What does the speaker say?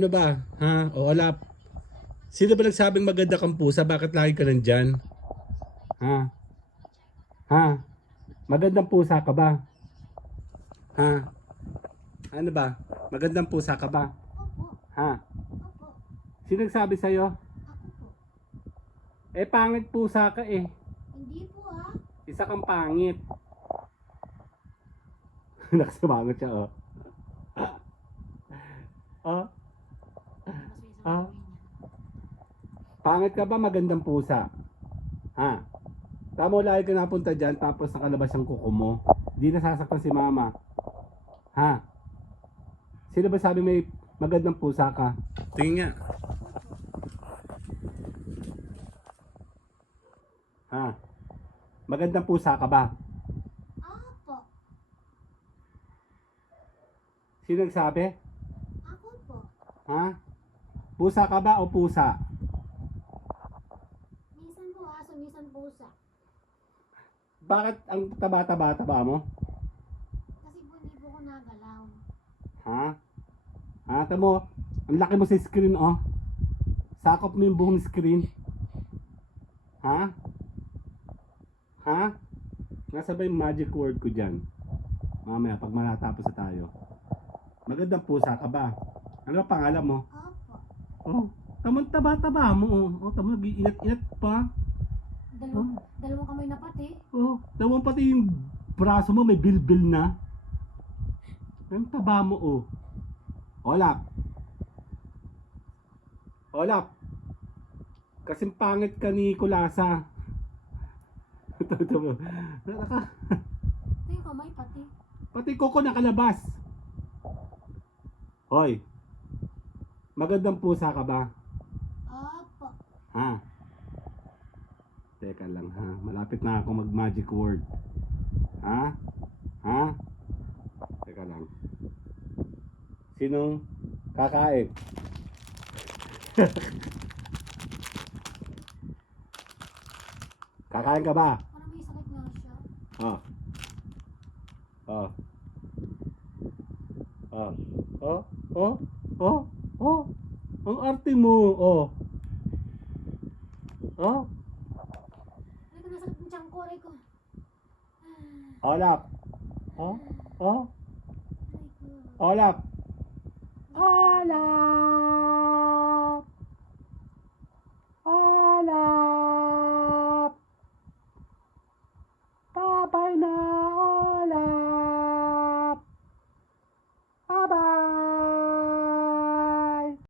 Ano ba? Ha? O wala. Sino ba nagsabing maganda kang pusa? Bakit lagi ka nandyan? Ha? Ha? Magandang pusa ka ba? Ha? Ano ba? Magandang pusa ka ba? Opo. Ha? Opo. Sino nagsabi sa'yo? Ako po. Eh, pangit pusa ka eh. Hindi po ah. Isa kang pangit. Nakasumangot siya, oh. Oh, Mas may ah. sasabihin niya. Pangit ka ba magandang pusa? Ha? Tama, lagi ka napunta dyan tapos nakalabas ang kuko mo. Di nasasaktan si mama. Ha? Sino ba sabi may magandang pusa ka? Tingin nga. Ha? Magandang pusa ka ba? Opo. Sino nagsabi? Ako po. Ha? Pusa ka ba o pusa? Minsan po aso, minsan pusa. Bakit ang taba-taba mo? Kasi po hindi po ko nagalaw. Ha? Ha? Tamo, ang laki mo sa screen, oh. Sakop mo yung buong screen. Ha? Ha? Nasa ba yung magic word ko dyan? Mamaya, pag matatapos na tayo. Magandang pusa ka ba? Ano ang pangalan mo? Opo. Oh, tamang taba-taba mo, oh. Oh, tamo, nag-iinat-inat pa. Dalawang kamay na pati. Oh, tamo pati yung braso mo may bilbil na. Ang taba mo, oh. Olap. Olap. Kasing pangit ka ni Kulasa. Tama. Ito yung kamay pati. Pati kuko nakalabas. Hoy. Magandang pusa ka ba? Opo. Ha? Teka lang ha. Malapit na ako mag magic word. Ha? Ha? Teka lang. Sinong kakain? Kakain ka ba? Parang may sakit nga siya. Oh. Oh. Oh. Oh. Oh. Oh. Oh. Ang arte mo. Oh. Oh. Ano ko nasakit ng tiyan ko, aray ko. Olap. Oh. Oh. Aray ko. Olap. Olap.